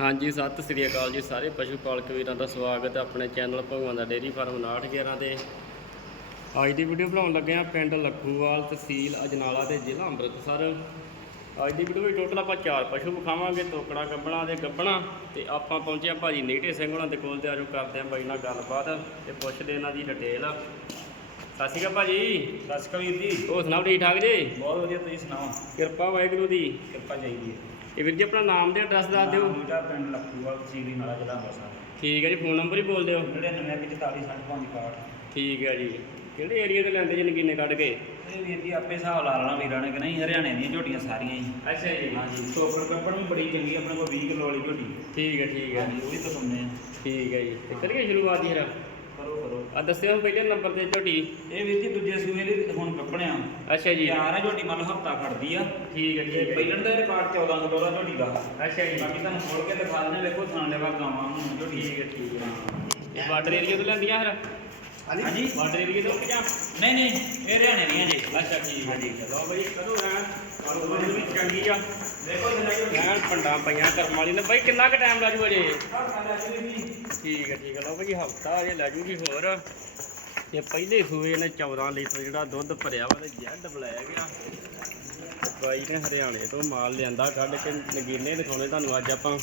ਹਾਂਜੀ ਸਤਿ ਸ੍ਰੀ ਅਕਾਲ ਜੀ ਸਾਰੇ ਪਸ਼ੂ ਪਾਲਕ ਵੀਰਾਂ ਦਾ ਸਵਾਗਤ ਹੈ ਆਪਣੇ ਚੈਨਲ ਭਗਵਾਨ ਦਾ ਡੇਅਰੀ ਫਾਰਮ 911 ਤੇ। ਅੱਜ ਦੀ ਵੀਡੀਓ ਬਣਾਉਣ ਲੱਗੇ ਆ ਪਿੰਡ ਲੱਖੂਵਾਲ ਤਹਿਸੀਲ ਅਜਨਾਲਾ ਤੇ ਜ਼ਿਲ੍ਹਾ ਅੰਮ੍ਰਿਤਸਰ। ਅੱਜ ਦੀ ਵੀਡੀਓ ਵਿੱਚ ਟੋਟਲ ਆਪਾਂ ਚਾਰ ਪਸ਼ੂ ਵਿਖਾਵਾਂਗੇ ਤੋਕੜਾ ਗੱਬਣਾ ਤੇ ਗੱਬਣਾ ਤੇ ਆਪਾਂ ਪਹੁੰਚੇ ਆ ਭਾਜੀ ਨੀਟੇ ਸਿੰਘ ਉਹਨਾਂ ਦੇ ਕੋਲ ਤੇ ਆਜੋ ਕਰਦੇ ਆ ਬਾਈ ਨਾਲ ਗੱਲਬਾਤ ਤੇ ਪੁੱਛਦੇ ਇਹਨਾਂ ਦੀ ਡਿਟੇਲ ਸਤਿ ਸ਼੍ਰੀ ਅਕਾਲ ਭਾਜੀ। ਸਤਿ ਸ਼੍ਰੀ ਅਕਾਲ ਵੀਰ ਜੀ। ਹੋਰ ਸੁਣਾਓ ਠੀਕ ਠਾਕ ਜੀ? ਬਹੁਤ ਵਧੀਆ ਤੁਸੀਂ ਸੁਣਾਓ? ਕਿਰਪਾ ਵਾਹਿਗੁਰੂ ਦੀ। ਕਿਰਪਾ ਚਾਹੀਦੀ ਹੈ। ਇਹ ਵੀਰ ਜੀ ਆਪਣਾ ਨਾਮ ਤੇ ਐਡਰੈਸ ਦੱਸ ਦਿਓ। ਮੀਟਾ ਪਿੰਡ ਲੱਖੂਵਾਲ ਸੀਰੀ ਨਾਲਾ ਜ਼ਿਲ੍ਹਾ ਅੰਮ੍ਰਿਤਸਰ। ਠੀਕ ਹੈ ਜੀ ਫੋਨ ਨੰਬਰ ਹੀ ਬੋਲ ਦਿਓ। 9944 ਠੀਕ ਹੈ ਜੀ। ਕਿਹੜੇ ਏਰੀਆ ਤੋਂ ਲੈਂਦੇ ਜੀ ਨਗੀਨੇ ਕੱਢ ਕੇ? ਇਹ ਵੀਰ ਜੀ ਆਪੇ ਹਿਸਾਬ ਲਾ ਲੈਣਾ ਵੀਰਾਂ ਨੇ ਕਿ ਨਹੀਂ ਹਰਿਆਣੇ ਦੀਆਂ ਝੋਟੀਆਂ ਸਾਰੀਆਂ ਹੀ। ਅੱਛਾ ਜੀ। ਹਾਂਜੀ ਟੋਕਰ ਕੱਪੜ ਵੀ ਬੜੀ ਚੰਗੀ ਆਪਣੇ ਕੋਲ 20 ਕਿਲੋ ਵਾਲੀ ਝੋਟੀ। ਠੀਕ ਹੈ ਠੀਕ ਹੈ। ਹਾਂਜੀ ਉਹ ਵੀ ਦਿਖਾਉਂਦੇ ਆ। ਠੀਕ ਹੈ ਜੀ। ਤੇ ਕਰੀਏ ਸ਼ੁਰੂਆਤ ਜੀ ਫਿਰ। ਕਰੋ ਕਰੋ ਆ ਦੱਸਿਓ ਪਹਿਲੇ ਨੰਬਰ ਤੇ ਝੋਟੀ। ਇਹ ਵੀਰ ਜੀ ਦੂਜੇ ਸੂਏ ਦੀ ਹੁਣ ਕੱਪਣਿਆ ਅੱਛਾ ਜੀ। ਤਿਆਰ ਹੈ ਝੋਟੀ ਮੰਨ ਲਓ ਹਫਤਾ ਖੜਦੀ ਆ। ਠੀਕ ਹੈ ਹੈ। ਪਹਿਲਣ ਦਾ ਰਿਕਾਰਡ 14 ਕਿਲੋ ਦਾ ਝੋਟੀ ਦਾ। ਅੱਛਾ ਜੀ। ਬਾਕੀ ਤੁਹਾਨੂੰ ਖੋਲ ਕੇ ਦਿਖਾ ਦਿੰਦੇ ਵੇਖੋ ਥਾਂ ਲੈਵਾ ਗਾਵਾਂ ਨੂੰ ਝੋਟੀ। ਠੀਕ ਹੈ ਠੀਕ ਹੈ। ਇਹ ਬਾਰਡਰ ਏਰੀਆ ਤੋਂ ਲੈਂਦੀਆਂ ਫਿਰ? ਹਾਂਜੀ? ਬਾਰਡਰ ਏਰੀਆ ਤੋਂ ਕਿ ਜਾਂ ਨਹੀਂ ਨਹੀਂ ਇਹ ਹਰਿਆਣੇ ਦੀਆਂ ਜੀ। ਅੱਛਾ ਠੀਕ ਹੈ ਹਾਂਜੀ। ਲਓ ਬਈ ਕਦੋਂ ਰਹਿਣ? ਕਾਰੋਬਾਰ ਵੀ ਚੰਗੀ ਆ। ਦੇਖੋ ਜਨਾਈ ਰਹਿਣ ਪੰਡਾਂ ਪਈਆਂ ਕਰਮ ਵਾਲੀ ਨੇ। ਬਾਈ ਕਿੰਨਾ ਕੁ ਟਾਈਮ ਲੱਜੂ ਅਜੇ ਠੀਕ ਹੈ ਠੀਕ ਹੈ ਲਓ ਭਾਜੀ ਹਫਤਾ ਅਜੇ ਲੈ ਜੂਗੀ ਹੋਰ। ਤੇ ਪਹਿਲੇ ਸੂਏ ਨੇ 14 ਲੀਟਰ ਜਿਹੜਾ ਦੁੱਧ ਭਰਿਆ ਵਾ ਤੇ ਜੈਡ ਬਲੈਕ ਆ। ਬਾਈ ਨੇ ਹਰਿਆਣੇ ਤੋਂ ਮਾਲ ਲਿਆਂਦਾ ਕੱਢ ਕੇ ਨਗੀਨੇ ਦਿਖਾਉਣੇ ਤੁਹਾਨੂੰ ਅੱਜ ਆਪਾਂ।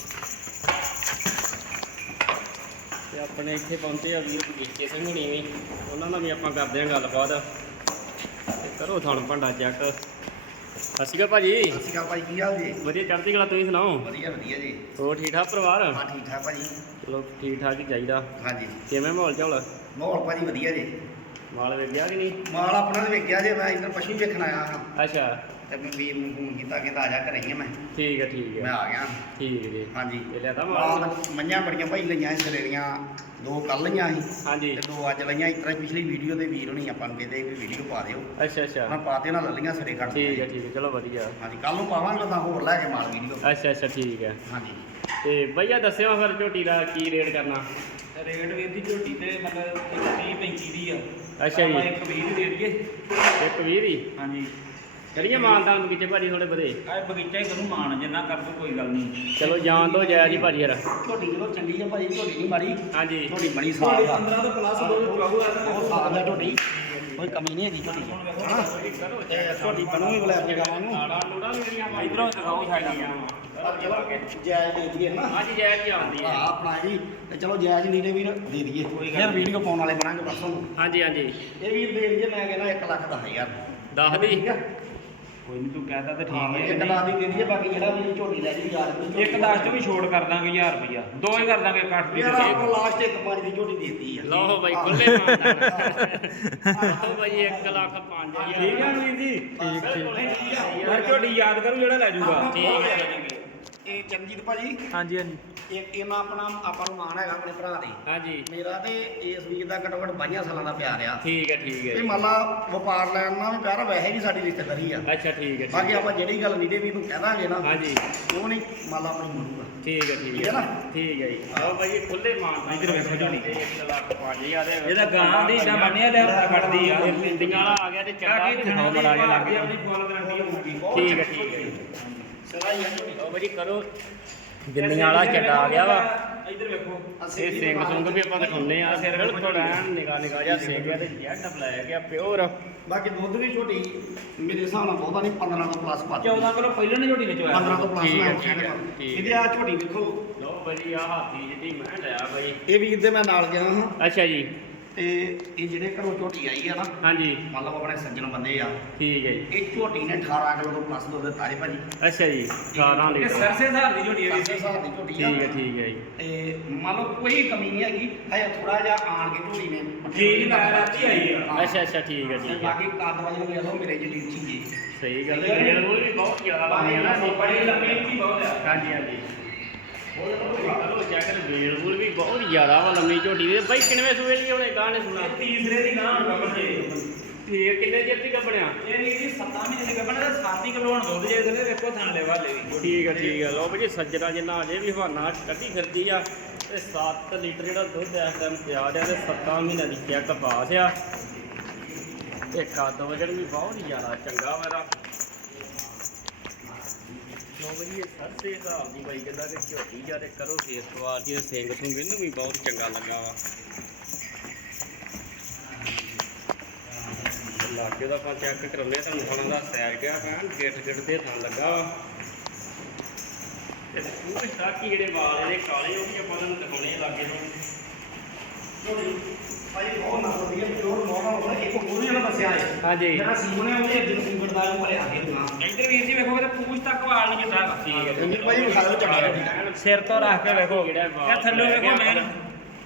ਤੇ ਆਪਣੇ ਇੱਥੇ ਪਹੁੰਚੇ ਆ ਵੀਰ ਬਗੀਚੇ ਸਿੰਘ ਹੁਣੀ ਵੀ। ਉਹਨਾਂ ਨਾਲ ਵੀ ਆਪਾਂ ਕਰਦੇ ਆ ਗੱਲਬਾਤ। ਤੇ ਕਰੋ ਥਣ ਭੰਡਾ ਚੈੱਕ ਸਤਿ ਸ਼੍ਰੀ ਅਕਾਲ ਭਾਜੀ। ਸਤਿ ਸ਼੍ਰੀ ਅਕਾਲ ਭਾਈ ਕੀ ਹਾਲ ਜੀ? ਵਧੀਆ ਚੜ੍ਹਦੀ ਕਲਾ ਤੁਸੀਂ ਸੁਣਾਓ? ਵਧੀਆ ਵਧੀਆ ਜੀ। ਹੋਰ ਠੀਕ ਠਾਕ ਪਰਿਵਾਰ? ਹਾਂ ਠੀਕ ਠਾਕ ਭਾਜੀ। ਚਲੋ ਠੀਕ ਠਾਕ ਹੀ ਚਾਹੀਦਾ। ਹਾਂਜੀ। ਕਿਵੇਂ ਮਾਹੌਲ ਚਾਲ ਮਾਹੌਲ ਭਾਜੀ ਵਧੀਆ ਜੀ। ਮਾਲ ਵੇਖ ਗਿਆ ਕਿ ਨਹੀਂ? ਮਾਲ ਆਪਣਾ ਤੇ ਵੇਖਿਆ ਜੇ ਮੈਂ ਇੱਧਰ ਪਸ਼ੂ ਵੇਖਣ ਆਇਆ ਹਾਂ। ਅੱਛਾ। ਤੇ ਮੈਂ ਵੀਰ ਨੂੰ ਫੋਨ ਕੀਤਾ ਕਿ ਆ ਜਾ ਘਰੇ ਹੀ ਆ ਮੈਂ। ਠੀਕ ਹੈ ਠੀਕ ਮੈਂ ਹੈ ਆ ਗਿਆ ਠੀਕ ਜੀ। ਹਾਂਜੀ। ਇਹ ਲਿਆਦਾ ਮਾਲ? ਮਾਲ ਮਈਆਂ ਬੜੀਆਂ ਭਾਈ ਲਈਆਂ ਸੀ ਸਵੇਰੀਆਂ ਦੋ ਕੱਲ ਲਈਆਂ ਸੀ। ਹਾਂਜੀ। ਤੇ ਦੋ ਅੱਜ ਲਈਆਂ ਇਸ ਤਰ੍ਹਾਂ ਪਿਛਲੀ ਵੀਡੀਓ ਦੇ ਵੀਰ ਹੋਣੀ ਆਪਾਂ ਨੂੰ ਕਹਿੰਦੇ ਵੀ ਵੀਡੀਓ ਪਾ ਦਿਓ। ਅੱਛਾ ਅੱਛਾ। ਮੈਂ ਪਾਤੇ ਨਾਲ ਲਈਆਂ ਸਰੇ ਕੱਢ ਠੀਕ ਹੈ ਠੀਕ ਹੈ ਚਲੋ ਵਧੀਆ। ਹਾਂਜੀ ਕੱਲ ਨੂੰ ਪਾਵਾਂਗੇ ਤਾਂ ਹੋਰ ਲੈ ਕੇ ਮਾਲ ਵੀਡੀਓ। ਅੱਛਾ ਅੱਛਾ ਠੀਕ ਹੈ ਹਾਂਜੀ। ਤੇ ਭਈਆ ਦੱਸਿਓ ਫਿਰ ਝੋਟੀ ਦਾ ਕੀ ਰੇਟ ਕਰਨਾ? ਰੇਟ ਵੀਰ ਦੀ ਝੋਟੀ ਤੇ ਮਤਲਬ 30 35 ਦੀ ਆ। ਅੱਛਾ ਜੀ। ਆਪਾਂ ਇੱਕ 20 ਦੀ ਦੇ ਦਈਏ ਇੱਕ ਵੀਹ ਦੀ ਹਾਂਜੀ ਕਰੀਏ ਮਾਨਦਾਨ ਬਗੀਚੇ ਭਾਜੀ ਥੋੜੇ ਬਦੇ ਆ ਬਗੀਚਾ ਹੀ ਕਰੂੰ ਮਾਨ ਜਿੰਨਾ ਕਰ ਦੋ ਕੋਈ ਗੱਲ ਨਹੀਂ ਚਲੋ ਜਾਣ ਦੋ ਜਾਇਜ਼ ਜੀ ਭਾਜੀ ਯਾਰ ਝੋਟੀ ਚਲੋ ਚੰਗੀ ਆ ਭਾਈ ਝੋਟੀ ਨਹੀਂ ਮਾੜੀ ਹਾਂਜੀ ਝੋਟੀ ਬਣੀ ਸਾਫ਼ ਆ 15 ਤੋਂ ਪਲੱਸ ਦੋ ਰਹੂ ਉਹ ਸਾਫ਼ ਆ ਝੋਟੀ ਕੋਈ ਕਮੀ ਨਹੀਂ ਹੈਗੀ ਝੋਟੀ 'ਚ ਕਰੋ ਤੇ ਝੋਟੀ ਬਣੂਗੀ ਬਲੈਕ ਜਗਾਵਾਂ ਨੂੰ ਨੂੜਾ ਵੀ ਜਿਹੜੀਆਂ ਇਧਰੋਂ ਦਿਖਾਓ ਸਾਈਡਾਂ ਪਰ ਚਲੋ ਜਾਇਜ਼ ਦੇ ਦਈਏ ਨਾ। ਹਾਂਜੀ ਜਾਇਜ਼ ਹੀ ਆਉਂਦੀ ਆ ਹੈ ਆਪਣਾ ਜੀ। ਤੇ ਚਲੋ ਜਾਇਜ਼ ਨੀਲੇ ਵੀਰ ਦੇ ਦਈਏ। ਯਾਰ ਵੀਡੀਓ ਪਾਉਣ ਵਾਲੇ ਬਣਾਂਗੇ ਪਰਸੋਂ ਨੂੰ ਹਾਂਜੀ ਹਾਂਜੀ। ਇਹ ਵੀਰ ਦੇ ਦਈਏ ਮੈਂ ਕਹਿੰਦਾ 1 ਲੱਖ 10000 ਦੱਸ ਦੀ? ਠੀਕ ਆ? ਕੋਈ ਨਹੀਂ ਤੂੰ ਕਹਤਾ ਤੇ ਹਾਂ ਠੀਕ ਇੱਕ ਹੈ। ਲੱਖ ਦੀ ਦੇ ਦਈਏ ਬਾਕੀ ਜਿਹੜਾ ਵੀ ਝੋਟੀ ਲੈ ਜੀ ਯਾਰ ਦੀ ਇੱਕ 10 ਚ ਵੀ ਛੋੜ ਕਰ ਦਾਂਗੇ 1000 ਰੁਪਇਆ ਦੋ ਹੀ ਕਰ ਦਾਂਗੇ ਕੱਟ ਦੀ ਯਾਰ ਆਪਾਂ ਲਾਸਟ ਇੱਕ ਪੰਜ ਦੀ ਝੋਟੀ ਦੇਤੀ ਆ। ਲਓ ਬਾਈ ਖੁੱਲੇ ਮਾਨਦਾਨ ਲਓ ਬਾਈ 1 ਲੱਖ 5000 ਠੀਕ ਹੈ ਵੀਰ ਜੀ? ਠੀਕ ਠੀਕ। ਹਰ ਝੋਟੀ ਯਾਦ ਕਰੂ ਜਿਹੜਾ ਲੈ ਜਾਊਗਾ ਠੀਕ ਹੈ। ਇਹ ਚੰਜੀਤ ਭਾਜੀ। ਹਾਂਜੀ ਹਾਂਜੀ। ਇਹ ਇਹਨਾਂ ਆਪਣਾ ਆਪਾਂ ਨੂੰ ਮਾਣ ਹੈਗਾ ਆਪਣੇ ਭਰਾ ਦੇ ਹਾਂਜੀ। ਮੇਰਾ ਤੇ ਇਸ ਵੀਰ ਦਾ ਘੱਟੋ ਘੱਟ 22 ਸਾਲਾਂ ਦਾ ਪਿਆਰ ਆ। ਠੀਕ ਹੈ ਠੀਕ ਹੈ। ਮੰਨ ਲਾ ਵਪਾਰ ਲੈਣ ਨਾਲ ਵੀ ਪਿਆਰ ਆ, ਵੈਸੇ ਵੀ ਸਾਡੀ ਰਿਸ਼ਤੇਦਾਰੀ ਆ। ਅੱਛਾ ਠੀਕ ਹੈ ਬਾਕੀ ਆਪਾਂ ਜਿਹੜੀ ਗੱਲ ਨੀਡੇ ਵੀ ਨੂੰ ਕਹਿ ਨਾ ਹਾਂਜੀ। ਉਹ ਨਹੀਂ ਮੰਨ ਲਾ ਆਪਣੀ ਮੰਨੂਗਾ। ਠੀਕ ਹੈ ਠੀਕ ਹੈ ਨਾ? ਠੀਕ ਹੈ ਜੀ। ਲਓ ਬਾਈ ਖੁੱਲੇ ਮਾਨਦਾਨ ਇੱਧਰ ਵੇਖੋ ਝੋਲੀ। 1 ਲੱਖ 5000 ਦੇ ਇਹਦਾ ਗਾਂ ਦੀ ਇਦਾਂ ਬੰਨਿਆ ਲੈ ਕੱਟਦੀ ਆ। ਇਹ ਪਿੰਡੀਆਂ ਵਾਲਾ ਆ ਗਿਆ ਤੇ ਚੰਗਾ ਆਪਣੀ ਫੁੱਲ ਗਰੰਟੀ ਹੋਊਗੀ ਠੀਕ ਹੈ ਠੀਕ ਹੈ। ਜੀ ਸਰਾਈ ਆ ਝੋਟੀ ਲਓ ਬਾਈ ਕਰੋ ਬਿੰਦੀਆਂ ਵਾਲਾ ਚੱਡਾ ਆ ਗਿਆ ਵਾ। ਇੱਧਰ ਵੇਖੋ। ਇਹ ਸਿੰਘ ਸੁੰਗ ਵੀ ਆਪਾਂ ਦਿਖਾਉਂਦੇ ਆ ਸਿਰ ਬਿਲਕੁਲ ਐਨ ਨਿਗਾ ਨਿਗਾ ਜਿਹਾ ਸਿੰਘ ਆ ਤੇ ਜੈਡ ਬਲੈਕ ਆ ਪਿਓਰ ਬਾਕੀ ਦੁੱਧ ਵੀ ਝੋਟੀ ਮੇਰੇ ਹਿਸਾਬ ਨਾਲ ਬਹੁਤਾ ਨਹੀਂ 15 ਤੋਂ ਪਲੱਸ ਪਾ 14 ਕਿਲੋ ਪਹਿਲਾਂ ਨੇ ਝੋਟੀ ਨੇ ਚੋਇਆ 15 ਤੋਂ ਪਲੱਸ ਮੈਂ। ਇਹਦੇ ਆ ਝੋਟੀ ਵੇਖੋ। ਲਓ ਬਾਈ ਆ ਹਾਥੀ ਜਿਹੜੀ ਮੈਂ ਲਿਆ ਬਾਈ। ਇਹ ਵੀਰ ਦੇ ਮੈਂ ਨਾਲ ਗਿਆ ਹਾਂ। ਅੱਛਾ ਜੀ। ਤੇ ਇਹ ਜਿਹੜੇ ਘਰੋਂ ਝੋਟੀ ਆਈ ਆ ਨਾ ਹਾਂਜੀ। ਮਤਲਬ ਆਪਣੇ ਸੱਜਣ ਬੰਦੇ ਆ। ਠੀਕ ਹੈ ਜੀ। ਇਹ ਝੋਟੀ ਨੇ 18 ਕਿਲੋ ਤੋਂ ਪਲੱਸ ਦੁੱਧ ਦਿੱਤਾ ਜੀ ਭਾਜੀ। ਅੱਛਾ ਜੀ 18 ਇਹ ਲੀਟਰ। ਸਰਸੇ ਦੀ ਝੋਟੀ ਹੈ ਵੀਰ ਸੱਸੇ ਜੀ ਹਿਸਾਬ ਦੀ ਝੋਟੀ ਆ। ਠੀਕ ਹੈ ਠੀਕ ਹੈ ਜੀ। ਤੇ ਮੰਨ ਲਓ ਕੋਈ ਕਮੀ ਨਹੀਂ ਹੈਗੀ ਹਜੇ ਥੋੜਾ ਜਿਹਾ ਆਣ ਕੇ ਝੋਟੀ ਨੇ। ਠੀਕ ਹੈ, ਰਾਤੀ ਆਈ ਆ। ਹਾਂ। ਅੱਛਾ ਅੱਛਾ ਠੀਕ ਹੈ ਤੇ ਠੀਕ ਹੈ। ਬਾਕੀ ਕੱਦ ਵਜਨ ਵੇਖ ਲਓ ਮੇਰੇ ਜਿਹੜੀ ਚੀਜ਼ ਸਹੀ ਗੱਲ ਹੈ। ਵੀ ਬਹੁਤ ਜ਼ਿਆਦਾ ਆ ਨਾ। ਬੜੀ ਲੰਮੀ ਵੀ ਬਹੁਤ ਆ। ਹਾਂਜੀ ਹਾਂਜੀ। ਚੱਕਰ ਵੀ ਬਹੁਤ ਜ਼ਿਆਦਾ ਵਾ ਲੰਮੀ ਝੋਟੀ ਠੀਕ ਕਿੰਨੇ ਚਿਰ ਦੀ ਇਹ ਨਹੀਂ ਜੀ 7 ਮਹੀਨੇ ਦੀ ਗੱਭਣ ਦਾ 7 ਕਿਲੋ ਦੁੱਧ ਜੇ ਦੇ ਵੇਖੋ ਥਾਂ ਲੈ ਠੀਕ ਆ ਠੀਕ ਆ ਲਓ ਵੀ ਸੱਜਣਾ ਜਿੰਨਾ ਅਜੇ ਵੀ ਹਵਾਨਾ ਕੱਢੀ ਫਿਰਦੀ ਆ ਤੇ 7 ਲੀਟਰ ਜਿਹੜਾ ਦੁੱਧ ਇਸ ਟਾਈਮ ਪਿਆ ਆ ਤੇ ਮਹੀਨੇ ਦੀ ਚੈੱਕ ਪਾਸ ਆ ਤੇ ਕੱਦ ਵਜਨ ਵੀ ਬਹੁਤ ਜ਼ਿਆਦਾ ਚੰਗਾ ਮੇਰਾ 9 ਵਜੇ ਸਰਸੇ ਹਿਸਾਬ ਦੀ ਬਾਈ, ਕਹਿੰਦਾ ਕਿ ਝੋਟੀ ਜਾ ਤੇ ਕਰੋ ਫੇਰ ਸਵਾਰ ਦੀ ਸਿੰਘ ਨੂੰ ਮੈਨੂੰ ਵੀ ਬਹੁਤ ਚੰਗਾ ਲੱਗਾ ਵਾ। ਲਾਗੇ ਦਾ ਆਪਾਂ ਚੈੱਕ ਕਰਾਉਂਦੇ ਤੁਹਾਨੂੰ ਹੁਣ ਦਾ ਸੈਰ ਗਿਆ ਪੈਣ ਗਿੱਟ ਗਿੱਟ ਦੇ ਥਾਂ ਲੱਗਾ ਵਾ। ਤੇ ਪੂਰੇ ਸਾਕੀ ਜਿਹੜੇ ਵਾਲ ਇਹਦੇ ਕਾਲੇ ਉਹ ਵੀ ਆਪਾਂ ਤੁਹਾਨੂੰ ਦਿਖਾਉਣੇ ਲਾਗੇ ਤੋਂ। ਭਾਈ ਬਹੁਤ ਨਾ ਵਧੀਆ ਪਿਓਰ ਮੋਹਰਾ ਹੋਣਾ ਇੱਕ ਮੋਹਰੀ ਵਾਲਾ ਦੱਸਿਆ ਹੈ ਹਾਂਜੀ। ਜਿਹੜਾ ਸੀਮਨ ਹੈ ਉਹਦੇ ਅੱਗੇ ਸੀਮਨ ਦਾ ਨੂੰ ਭਰਿਆ ਕੇ ਦੁਕਾਨ ਇੱਧਰ ਵੀਰ ਜੀ ਵੇਖੋ ਤੇ ਪੂਛ ਤੱਕ ਵਾਲ ਨਹੀਂ ਕਿਤਾ ਠੀਕ ਹੈ ਰਣਜੀਤ ਭਾਈ ਵਿਖਾ ਦਿਓ ਚੰਗਾ ਸਿਰ ਤੋਂ ਰੱਖ ਕੇ ਵੇਖੋ। ਇਹ ਥੱਲੇ ਵੇਖੋ ਮੈਂ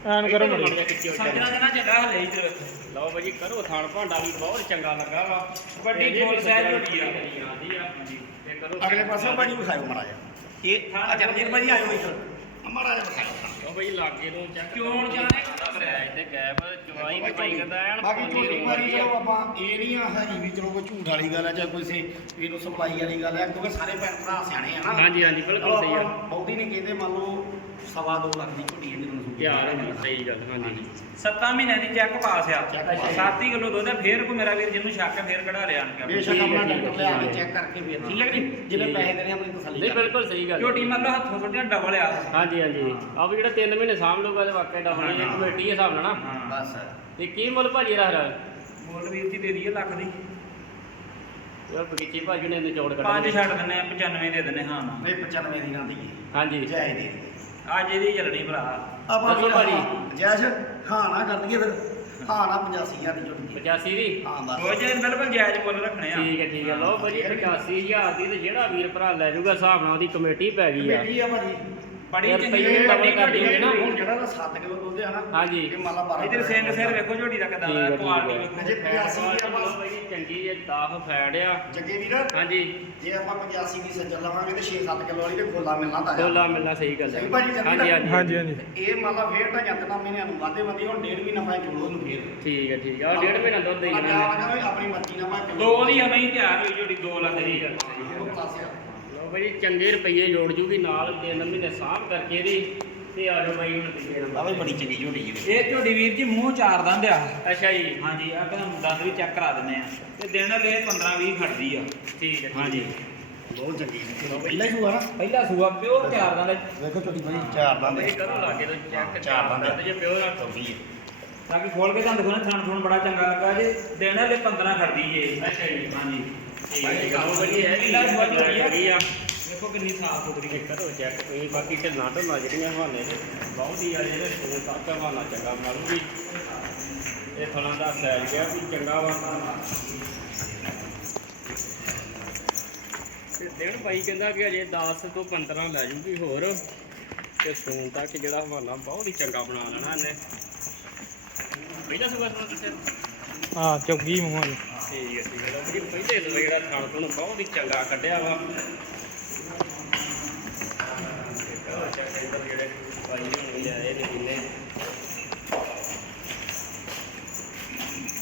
ਐਨ ਕਰੋ ਮੜੀ ਸੱਜਣਾ ਜਣਾ ਚੱਡਾ ਹਲੇ ਇੱਧਰ ਵੇਖੋ। ਲਓ ਭਾਜੀ ਕਰੋ ਥਾਣ ਭਾਂਡਾ ਵੀ ਬਹੁਤ ਚੰਗਾ ਲੱਗਾ ਵਾ। ਵੱਡੀ ਝੋਟੀ ਝੋਟੀ ਆ। ਆਉਂਦੀ ਆ। ਅਗਲੇ ਪਾਸੇ ਭਾਜੀ ਵਿਖਾਇਓ ਮਾੜਾ ਜਿਹਾ। ਇਹ ਆ ਜਰਜੀਤ ਭਾਜੀ ਆਇਓ ਇੱਧਰ। ਮਾੜਾ ਜਿਹਾ ਵਿਖਾਇਓ। ਲਓ ਭਾਜੀ ਲਾਗੇ ਤੋਂ ਚੈੱਕ ਚੋਣ ਚਾਣੇ ਗੈਪ ਵੀ ਐਨ ਬਾਕੀ ਮਾਰੀ। ਚਲੋ ਆਪਾਂ ਇਹ ਨਹੀਂ ਆ ਵੀ ਚਲੋ ਕੋਈ ਝੂਠ ਵਾਲੀ ਗੱਲ ਹੈ ਜਾਂ ਕੋਈ ਸੇ ਸਪਲਾਈ ਵਾਲੀ ਗੱਲ ਹੈ ਕਿਉਂਕਿ ਸਾਰੇ ਭੈਣ ਭਰਾ ਸਿਆਣੇ ਆ ਨਾ ਹਾਂਜੀ ਹਾਂਜੀ ਬਿਲਕੁਲ ਸਹੀ ਆ ਬਹੁਤੀ ਨਹੀਂ ਕਹਿੰਦੇ ਮੰਨ ਲਓ ਸਵਾ ਦੋ ਲੱਖ ਦੀ ਝੋਟੀ ਇਹਦੀ ਨੂੰ ਯਾਰ ਹਾਂਜੀ ਸਹੀ ਗੱਲ ਹਾਂਜੀ। ਸੱਤਾਂ ਮਹੀਨਿਆਂ ਦੀ ਚੈੱਕ ਪਾਸ ਆ। Check pass ਆ। 7 ਕਿਲੋ ਦੁੱਧ ਆ, ਫੇਰ ਕੋ ਮੇਰਾ ਵੀਰ ਜਿਹਨੂੰ ਸ਼ੱਕ ਆ ਫੇਰ ਕਢਾ ਲਿਆ ਆਣ ਕੇ ਬੇਸ਼ੱਕ ਆਪਣਾ ਡਾਕਟਰ ਲਿਆ ਕੇ ਚੈੱਕ ਕਰਕੇ ਫਿਰ ਠੀਕ ਹੈ ਕਿ ਨਹੀਂ? ਹੈ। ਪੈਸੇ ਦੇਣੇ ਆਪਣੀ ਤਸੱਲੀ ਨਹੀਂ ਬਿਲਕੁਲ ਸਹੀ ਗੱਲ ਝੋਟੀ ਮੰਨ ਲਓ ਹੱਥੋਂ ਸੁੱਟਿਆ ਡਬਲ ਆ। ਹਾਂਜੀ ਹਾਂਜੀ। ਆ ਵੀ ਜਿਹੜਾ 3 ਮਹੀਨੇ ਸਾਂਭ ਲਊਗਾ ਤੇ ਵਾਕਿਆ ਦਾ ਹੋਣੀ ਹਾਂ। ਕਮੇਟੀ ਦੇ ਹਿਸਾਬ ਨਾਲ ਨਾ। ਹਾਂ। ਬਸ। ਤੇ ਕੀ ਮੁੱਲ ਭਾਜੀ ਦਾ ਹਰ ਮੁੱਲ ਵੀਰ ਜੀ ਦੇ ਦਈਏ ਲੱਖ ਦੀ। ਯਾਰ ਬਗੀਚੀ ਭਾਜੀ ਨੇ ਨਿਚੋੜ ਕੱਢ ਪੰਜ ਛੱਡ ਦਿੰਨੇ ਆ 95 ਦੇ ਦਿੰਨੇ ਹਾਂ। ਨਾ ਨਹੀਂ 95 ਦੀ ਨਾ ਦਈਏ। ਹਾਂਜੀ। ਜੈ ਦੇ ਅੱਜ ਇਹਦੀ ਚੱਲਣੀ ਭਰਾ। ਆਪਾਂ ਦੱਸੋ ਵੀ ਭਾਜੀ। ਜੈਸ਼ ਹਾਂ ਨਾ ਕਰ ਦਈਏ ਫਿਰ। ਹਾਂ ਨਾ 85000 ਦੀ ਝੋਟੀ 85 ਦੀ? ਹਾਂ ਬਸ। ਉਹ ਜੇ ਬਿਲਕੁਲ ਜਾਇਜ਼ ਮੁੱਲ ਰੱਖਣੇ ਆ। ਠੀਕ ਹੈ ਠੀਕ ਹੈ। ਲਓ ਭਾਜੀ 85000 ਦੀ ਤੇ ਜਿਹੜਾ ਵੀਰ ਭਰਾ ਲੈ ਜਾਊਗਾ ਹਿਸਾਬ ਨਾਲ ਉਹਦੀ ਕਮੇਟੀ ਪੈ ਗਈ ਆ। ਬੇਟੀ ਆ ਭਾਜੀ। ਬੜੀ ਯਾਰ ਚੰਗੀ ਪਹਿਲੇ ਵੱਡੀ double ਕਰ ਝੋਟੀ ਦਈਏ ਨਾ। ਹੁਣ ਜਿਹੜਾ ਦਾ 7 ਕਿਲੋ ਦੁੱਧ ਆ ਨਾ ਹਾਂਜੀ। ਇਹ ਮੰਨ ਲਾ 12 ਇਧਰ ਸਿੰਘ ਸਿਰ ਵੇਖੋ ਝੋਟੀ ਦਾ ਕਿਦਾਂ ਠੀਕ ਦਾ ਹੈ, ਠੀਕ ਕੁਆਲਿਟੀ ਹੈ। ਵੇਖੋ। ਜੇ 85 ਦੀ ਆਪਾਂ ਲਓ ਭਾਜੀ ਚੰਗੀ ਜੇ ਦਾਫ ਫੈੜ ਆ। ਜੱਗੇ ਵੀਰ ਹਾਂਜੀ। ਜੇ ਆਪਾਂ 85 ਦੀ ਸੱਜਰ ਲਵਾਂਗੇ ਤੇ 6-7 ਕਿਲੋ ਵਾਲੀ ਤੇ ਖੋਲਾ ਮਿਲਣਾ ਤਾਜ਼ਾ। ਕੋਲਾ ਮਿਲਣਾ ਸਹੀ ਗੱਲ ਹੈ। ਸਹੀ ਭਾਜੀ, ਚੰਗੀ ਹਾਂਜੀ ਤਾਂ- ਹਾਂਜੀ। ਹਾਂਜੀ ਹਾਂਜੀ। ਇਹ ਮੰਨ ਲਾ ਫੇਰ ਤਾਂ ਜੰਤ ਨਾ ਮਹੀਨਿਆਂ ਨੂੰ ਵਾਧੇ ਵਧੀ ਹੁਣ ਡੇਢ ਮਹੀਨਾ ਪਾਏ ਚੋਲੋ ਨੂੰ ਫੇਰ। ਠੀਕ ਹੈ ਠੀਕ ਹੈ। ਆ ਡੇਢ ਮਹੀਨਾ ਦੁੱਧ ਵੀ ਆਪਣੀ ਮਰਜ਼ੀ ਨਾਲ ਭਾਵੇਂ ਦੋ ਦੀ ਹਮੇ ਹੀ ਤਿਆਰ ਹੋਈ ਝੋਟੀ 2 ਲੱਖ ਦੀ। ਉਹ ਦੱਸਿਆ ਭਾਜੀ ਚੰਗੇ ਰੁਪਈਏ ਜੋੜ ਜੂਗੀ ਨਾਲ ਤਿੰਨ ਮਹੀਨੇ ਸਾਂਭ ਕਰਕੇ ਇਹਦੀ ਤੇ ਆ ਜਾਓ ਬਾਈ ਹੁਣ ਤੀਜੇ ਆ ਵੀ ਬੜੀ ਚੰਗੀ ਝੋਟੀ ਜੀ ਇਹ ਝੋਟੀ ਵੀਰ ਜੀ ਮੂੰਹ ਚਾਰ ਦੰਦ ਆ। ਅੱਛਾ ਜੀ। ਹਾਂਜੀ ਆ ਤੁਹਾਨੂੰ ਦੰਦ ਵੀ ਚੈੱਕ ਕਰਾ ਦਿੰਨੇ ਆ। ਤੇ ਦਿਨ ਲੈ 15 20 ਖੜਦੀ ਆ। ਠੀਕ ਹੈ ਹਾਂਜੀ। ਬਹੁਤ ਚੰਗੀ ਪਹਿਲਾਂ ਹੀ ਹੋਆ ਨਾ? ਪਹਿਲਾ ਸੂਆ ਪਿਓਰ ਚਾਰ ਦੰਦ। ਵੇਖੋ ਝੋਟੀ ਭਾਜੀ ਚਾਰ ਦਾ ਭਾਈ ਕਰੋ ਲਾਗੇ ਤੋਂ ਚੈੱਕ ਚਾਰ ਦੰਦ। ਦੰਦ ਜੇ ਪਿਓਰ ਰੱਖ ਟੋਬੀ ਹੈ ਬਾਕੀ ਖੋਲ ਕੇ ਤੁਹਾਨੂੰ ਦੇਖੋ ਨਾ ਥਣ ਥਣ ਬੜਾ ਚੰਗਾ ਲੱਗਾ ਜੇ। ਦਿਨ ਲੈ 15 ਖੜਦੀ ਜੇ। ਅੱਛਾ ਜੀ। ਹਾਂਜੀ। ਹੈ ਆ ਵੇਖੋ ਕਿੰਨੀ ਸਾਫ਼ ਸੁਥਰੀ ਇਹ ਕਰੋ ਚੈੱਕ ਤੁਸੀਂ ਬਾਕੀ ਤੇ ਨਾ ਤੋਂ ਜਿਹੜੀਆਂ ਹਵਾਨੇ ਨੇ ਬਹੁਤ ਹੀ ਆ ਜਿਹੜੇ ਸੂਨ ਤੱਕ ਹਵਾਨਾ ਚੰਗਾ ਬਣਾਉਗੀ ਇਹ ਫਲਾਂ ਦਾ ਸਾਈਜ਼ ਗਿਆ ਵੀ ਚੰਗਾ ਵਾ ਤੇ ਦਿਨ ਭਾਈ ਕਹਿੰਦਾ ਕਿ ਅਜੇ 10 ਤੋਂ 15 ਲੈ ਜੂਗੀ ਹੋਰ। ਤੇ ਸੂਨ ਤੱਕ ਜਿਹੜਾ ਹਵਾਨਾ ਬਹੁਤ ਹੀ ਚੰਗਾ ਬਣਾ ਲੈਣਾ ਇਹਨੇ। ਪਹਿਲਾ ਸੁਗਾ ਤੁਹਾਨੂੰ ਦੱਸਿਆ? ਹਾਂ ਚੌਗੀ ਮੂੰਹਾਂ ਦੀ ਠੀਕ ਹੈ ਹੈ। ਜੀ ਪਹਿਲੇ ਤੋਂ ਜਿਹੜਾ ਥਣ ਤੋਂ ਬਹੁਤ ਹੀ ਚੰਗਾ ਕੱਢਿਆ ਵਾ। ਜਿਹੜੇ ਭਾਈ ਹੁਣ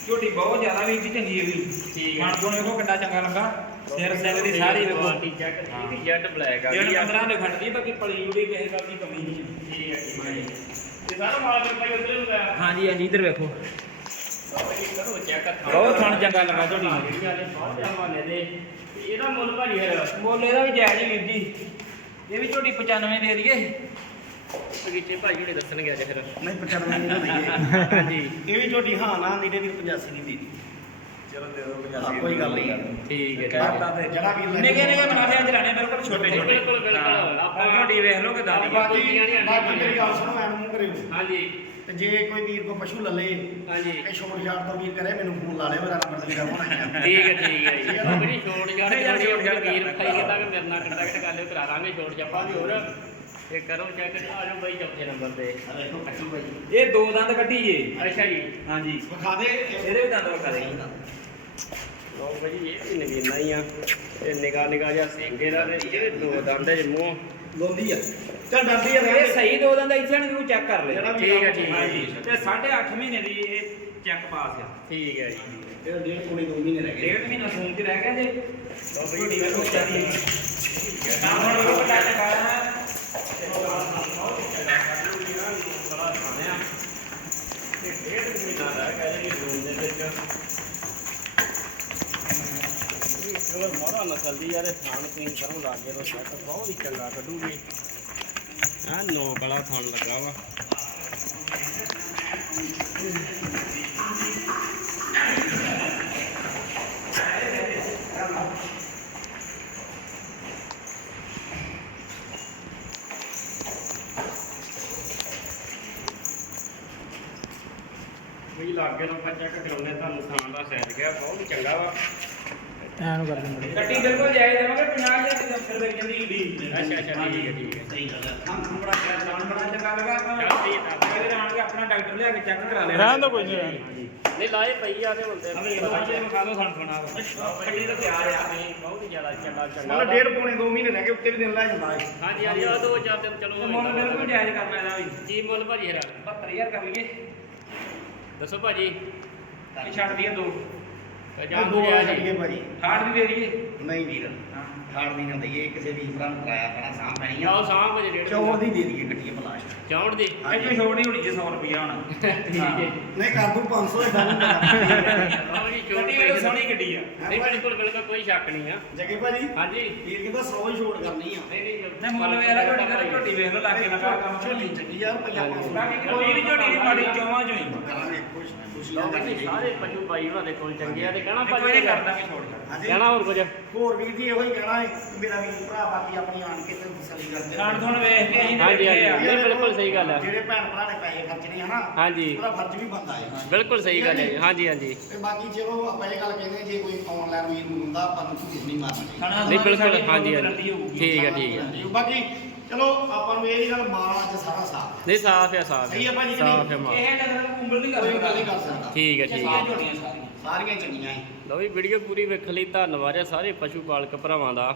ਝੋਟੀ ਬਹੁਤ ਜ਼ਿਆਦਾ ਵੀ ਜੀ ਚੰਗੀ ਹੈਗੀ। ਠੀਕ ਹੈ। ਮਨ ਵੇਖੋ ਕਿੰਨਾ ਚੰਗਾ ਲੱਗਾ। ਸਿਰ ਸਿਰ ਦੀ ਸਾਰੀ ਵੇਖੋ। ਚੈੱਕ ਜੈਟ ਬਲੈਕ ਆ ਆ 15 ਦੇ ਖੜਦੀ ਬਾਕੀ ਪਲੀ ਜੁੜੀ ਕਿਸੇ ਗੱਲ ਦੀ ਕਮੀ ਨਹੀਂ ਹੈ। ਠੀਕ ਹੈ ਠੀਕ ਹੈ ਤੇ ਸਾਰਾ ਮਾਲ ਫਿਰ ਭਾਈ ਉੱਧਰ ਹੁੰਦਾ ਹਾਂਜੀ ਹਾਂਜੀ ਇੱਧਰ ਵੇਖੋ। ਬਹੁਤ ਥਣ ਚੰਗਾ ਲੱਗਾ ਝੋਟੀ ਨੂੰ। ਜਿਹੜੀਆਂ ਨੇ ਬਹੁਤ ਹਵਾਨੇ ਦੇ। ਤੇ ਇਹਦਾ ਮੁੱਲ ਭਾਜੀ ਫਿਰ? ਮੁੱਲ ਇਹਦਾ ਵੀ ਜਾਇਜ਼ ਹੀ ਵੀਰ ਜੀ। ਇਹ ਵੀ ਝੋਟੀ 95 ਦੇ ਦਈਏ। ਬਗੀਚੇ ਭਾਈ ਜਿਹੜੇ ਦੱਸਣਗੇ ਅੱਜ ਫਿਰ। ਨਹੀਂ 95 ਦੀ ਨਾ ਦਈਏ। ਹਾਂਜੀ। ਇਹ ਵੀ ਝੋਟੀ ਹਾਂ ਨਾ ਨੀਡੇ ਵੀਰ 85 ਦੀ ਦੇ ਦੀ ਚਲੋ ਦੇ ਦਿਓ ਹਾਂ, ਕੋਈ ਗੱਲ ਨਹੀਂ। ਠੀਕ ਹੈ ਕਰਤਾ ਤੇ ਜਿਹੜਾ ਵੀਰ ਲੈ ਨਿੱਕੇ ਨਿੱਕੇ ਮਨਾਫਿਆਂ ਚ ਲੈਣੇ ਬਿਲਕੁਲ ਛੋਟੇ ਛੋਟੇ। ਬਿਲਕੁਲ, ਬਿਲਕੁਲ। ਹਾਂ। ਆਪਾਂ- ਝੋਟੀ ਵੇਖ ਲਓ ਕਿਦਾਂ ਦੀ ਆ। ਬਾਕੀ ਝੋਟੀਆਂ ਨਹੀਂ ਬਾਕੀ ਆਉਂਦੀਆਂ। ਮੇਰੀ ਗੱਲ ਸੁਣੋ ਐਨ ਮੂੰਹ ਕਰਿਓ। ਹਾਂਜੀ। ਤੇ ਜੇ ਕੋਈ ਵੀਰ ਕੋ ਪਸ਼ੂ ਲੱਲੇ ਹਾਂਜੀ। ਇਹ ਛੋਟ ਛਾਟ ਤੋਂ ਵੀਰ ਕਰੇ ਮੈਨੂੰ ਫੋਨ ਲਾ ਲਿਓ ਮੇਰਾ ਨੰਬਰ ਤੇ ਹੋਣਾ ਹੈ ਠੀਕ ਹੈ ਠੀਕ ਹੈ ਜੀ। ਉਹ ਵੀ ਛੋੜ ਜਾਣ ਨਹੀਂ ਯਾਰ, ਛੋਟ ਛਾਟ ਵੀਰ ਕਰ ਭਾਈ ਕਹਿੰਦਾ ਕਿ ਮੇਰੇ ਨਾਲ ਕੰਟੈਕਟ ਕਰ ਲਿਓ ਕਰਾ ਲਾਂਗੇ ਛੋੜ ਛਾਪਾ ਵੀ ਹੋਰ। ਤੇ ਕਰੋ ਚੈੱਕ ਆ ਜਾਓ ਬਾਈ ਚੌਥੇ ਨੰਬਰ ਤੇ। ਦੇਖੋ ਪਸ਼ੂ ਭਾਈ ਇਹ ਦੋ ਦੰਦ ਕੱਢੀ ਅੱਛਾ ਜੀ। ਹਾਂਜੀ। ਵਿਖਾ ਦੇ। ਇਹਦੇ ਵੀ ਦੰਦ ਵਿਖਾ ਦੇ। ਲੋ ਭਾਈ ਇਹ ਵੀ ਨਗੀਨਾ ਹੀ ਆ। ਤੇ ਨਿਗਾ ਨਿਗਾ ਜਿਹਾ ਸਿੰਘੇ ਦਾ ਤੇ ਇਹਦੇ ਦੋ ਦੰਦ ਜੇ ਮੂੰਹ। ਲੋਂਦੀ ਆ। ਚੱਲ ਡਰਦੀ ਆ ਇਹ ਰਹਿ ਸਹੀ ਦੋ ਦੰਦ ਇੱਥੇ ਨੂੰ ਚੈੱਕ ਕਰ ਲੈ। ਜਿਹੜਾ ਠੀਕ ਹੈ, ਠੀਕ ਹੈ। ਹਾਂਜੀ ਤੇ 8.5 ਮਹੀਨੇ ਦੀ ਇਹ ਚੈੱਕ ਪਾਸ ਆ। ਠੀਕ ਹੈ ਜੀ। ਇਹ ਡੇਢ ਕੋਲੇ 2 ਮਹੀਨੇ ਰਹਿ ਗਏ। ਡੇਢ ਮਹੀਨਾ ਸੂਨ ਚ ਰਹਿ ਗਿਆ ਜੇ। ਲੋ ਝੋਟੀ ਵੇਖੋ ਚਾਰੀ ਕੰਮ ਹੁਣ ਵੇਖੋ ਕਿੰਨਾ ਚੰਗਾ ਹੈ ਤੇ ਡੇਢ ਮਹੀਨਾ ਦਾ ਕਹਿੰਦੇ ਕਿ ਰੂਮ ਦੇ ਵਿੱਚ ਇਹ ਕਵਰ ਮਾਰਾ ਨਸਲ ਚਲਦੀ ਯਾਰ ਥਾਣ ਤੁਸੀਂ ਕਰੋ ਲਾਗੇ ਤੋਂ ਸੈੱਟ ਬਹੁਤ ਹੀ ਚੰਗਾ ਕੱਢੂਗੀ। ਆ ਨੋ ਗਲਾ ਥਾਣ ਲੱਗਾ ਵਾ। ਵੀ ਲਾਗੇ ਤੋਂ ਬੱਚਾ ਕਰਾਉਂਦੇ ਤੁਹਾਨੂੰ ਥਾਂ ਦਾ ਸੈੱਟ ਗਿਆ, ਬਹੁਤ ਚੰਗਾ ਵਾ। ਐਨ ਕਰ ਦਿੰਦੇ ਗੱਡੀ ਬਿਲਕੁਲ ਜਾਇਜ਼ ਦੇਵਾਂਗੇ 50000 ਦੀ ਦਫਤਰ ਦੇ ਜਾਂਦੀ ਗੱਡੀ ਅੱਛਾ ਅੱਛਾ ਠੀਕ ਹੈ ਠੀਕ ਹੈ। ਸਹੀ ਗੱਲ ਹੈ। ਕੰਮ ਬੜਾ ਕਿਆ ਜਾਣ ਬੜਾ ਚੰਗਾ ਲੱਗਾ ਆਪਾਂ ਚੱਲ ਠੀਕ ਆ। ਅਗਲੇ ਆਣਗੇ ਆਪਣਾ ਡਾਕਟਰ ਲਿਆ ਕੇ ਚੈੱਕ ਕਰਾ ਲੈਣਾ ਰਹਿਣ ਦੋ ਕੋਈ ਨਹੀਂ ਨਹੀਂ ਲਾਏ ਪਈ ਆ ਤੇ ਤੇ ਅਵੇ ਇਹ ਦਿਓ ਸਾਨੂੰ ਸੁਣਾ ਗੱਡੀ ਤਾਂ ਤਿਆਰ ਆ। ਨਹੀਂ, ਬਹੁਤ ਹੀ ਜ਼ਿਆਦਾ ਚੰਗਾ ਚੰਗਾ ਮਤਲਬ ਡੇਢ ਪੌਣੇ 2 ਮਹੀਨੇ ਰਹਿ ਗਏ ਉੱਤੇ ਵੀ ਦਿਨ ਲੈ ਜਾਂਦਾ ਹੈ ਹਾਂਜੀ ਹਾਂਜੀ ਆ ਦੋ ਚਾਰ ਦਿਨ ਚਲੋ ਮੁੱਲ ਬਿਲਕੁਲ ਜਾਇਜ਼ ਕਰਨਾ ਇਹਦਾ ਵੀ। ਕੀ ਮੁੱਲ ਭਾਜੀ ਹੈਰਾ 72000 ਕਰ ਲਈਏ। ਦੱਸੋ ਭਾਜੀ। ਛੱਡ ਦਈਏ ਦੋ। ਜਾਂ ਦੋ ਵਾਰ ਛੱਡੀਏ ਭਾਜੀ। ਹਾਰਡ ਦੀ ਦੇ ਦਈਏ। ਨਹੀਂ ਵੀਰ। ਹਾਂ ਖਾੜ ਨਹੀਂ ਨਾ ਦਈਏ ਕਿਸੇ ਵੀ ਭਰਾ ਨੂੰ ਕਰਾਇਆ ਪੈਣਾ ਸਾਹ ਪੈਣੀ ਆ। ਆਓ ਸਾਹ ਵਜੇ ਡੇਢ ਚੌਰ ਦੀ ਦੇ ਦਈਏ ਗੱਡੀ ਬਲਾਸ਼। ਚੌਂੜ ਦੀ। ਇਹ ਕੋਈ ਛੋੜ ਨਹੀਂ ਹੋਣੀ ਜੇ 100 ਰੁਪਿਆ ਹੁਣ। ਠੀਕ ਹੈ। ਨਹੀਂ ਕਰ ਦੂੰ 500 ਇਦਾਂ ਨਹੀਂ ਆਓ ਜੀ ਚੌਂੜ ਗੱਡੀ ਇਹ ਸੋਹਣੀ ਗੱਡੀ ਆ। ਨਹੀਂ ਬਿਲਕੁਲ ਬਿਲਕੁਲ ਕੋਈ ਸ਼ੱਕ ਨਹੀਂ ਆ। ਜੱਗੇ ਭਾਜੀ? ਹਾਂਜੀ। ਵੀਰ ਕਹਿੰਦਾ 100 ਹੀ ਛੋੜ ਕਰਨੀ ਆ। ਨਹੀਂ ਨਹੀਂ ਤੇ ਮੁੱਲ ਵੇਲਾ ਝੋਟੀ ਦਾ ਝੋਟੀ ਵੇਖ ਲਓ ਲਾਗੇ ਨਾ ਕੰਮ ਝੋਲੀ ਚੰਗੀ ਯਾਰ ਪੰਜਾਹ। ਪੰਜ। ਬਾਕੀ ਕੋਈ ਨਹੀਂ ਝੋਟੀ ਦੀ ਮਾੜੀ ਚੋਵਾਂ ਚੋਈ ਕਰਾਂਗੇ ਖੁਸ਼ ਖੁਸ਼ੀ ਨਹੀਂ ਸਾਰੇ ਪਸ਼ੂ ਬਾਈ ਉਹਨਾਂ ਦੇ ਕੋਲ ਚੰਗੇ ਆ ਤੇ ਕਹਿਣਾ ਭਾਜੀ ਨਹੀਂ ਕਰ ਦਾਂਗੇ ਛੋੜ ਛੱਡ ਹਾਂਜੀ। ਕਹਿਣਾ ਹੋਰ ਕੁਝ? ਹੋਰ ਵੀਰ ਜੀ ਇਹੋ ਹੀ ਕਹਿਣਾ ਹੈ ਮੇਰਾ ਵੀਰ ਭਰਾ ਬਾਕੀ ਆਪਣੀ ਆਣ ਕੇ ਤੇ ਤਸੱਲੀ ਕਰਦੇ ਖਾਣ ਥੋਣ ਵੇਖ ਕੇ ਅਸੀਂ ਹਾਂਜੀ, ਹਾਂਜੀ। ਨਹੀਂ, ਬਿਲਕੁਲ ਸਹੀ ਗੱਲ ਆ। ਜਿਹੜੇ ਭੈਣ ਭਰਾ ਨੇ ਪੈਸੇ ਖਰਚਣੇ ਹਨਾ ਹਾਂਜੀ। ਉਹਦਾ ਫਰਜ਼ ਵੀ ਬੰਦਾ ਹੈ। ਬਿਲਕੁਲ ਸਹੀ ਗੱਲ ਹੈ ਜੀ। ਹਾਂਜੀ ਹਾਂਜੀ। ਤੇ ਬਾਕੀ ਚਲੋ ਆਪਾਂ ਇਹ ਗੱਲ ਕਹਿੰਦੇ ਜੇ ਕੋਈ ਆਨਲਾਈਨ ਵੀਰ ਨੂੰ ਹੁੰਦਾ ਆਪਾਂ ਨੂੰ ਝੂਠ ਨਹੀਂ ਮਾਰਨਾ ਨਹੀਂ ਬਿਲਕੁਲ ਹਾਂਜੀ ਹਾਂਜੀ। ਠੀਕ ਹੈ ਠੀਕ ਹੈ। ਬਾਕੀ ਚਲੋ ਆਪਾਂ ਨੂੰ ਇਹ ਗੱਲ ਮਾਲ ਅੱਜ ਸਾਰਾ ਸਾਫ਼ ਨਹੀਂ ਸਾਫ਼ ਹੈ ਸਾਫ਼ ਸਹੀ ਹੈ ਭਾਜੀ ਸਾਫ਼ ਹੈ ਨਹੀਂ? ਮਾਲ ਇਹ ਡੰਗਰ ਨੂੰ ਉਂਗਲ ਨਹੀਂ ਕਰ ਸਕਦਾ ਗੱਲ ਨਹੀਂ ਕਰ ਸਕਦਾ। ਠੀਕ ਹੈ ਠੀਕ ਹੈ। ਠੀਕ ਝੋਟੀਆਂ ਸਾਰੀਆਂ। ਸਾਰੀਆਂ ਚੰਗੀਆਂ ਹੈ। ਲਓ ਜੀ ਵੀਡੀਓ ਪੂਰੀ ਵੇਖਣ ਲਈ ਧੰਨਵਾਦ ਹੈ ਸਾਰੇ ਪਸ਼ੂ ਪਾਲਕ ਭਰਾਵਾਂ ਦਾ।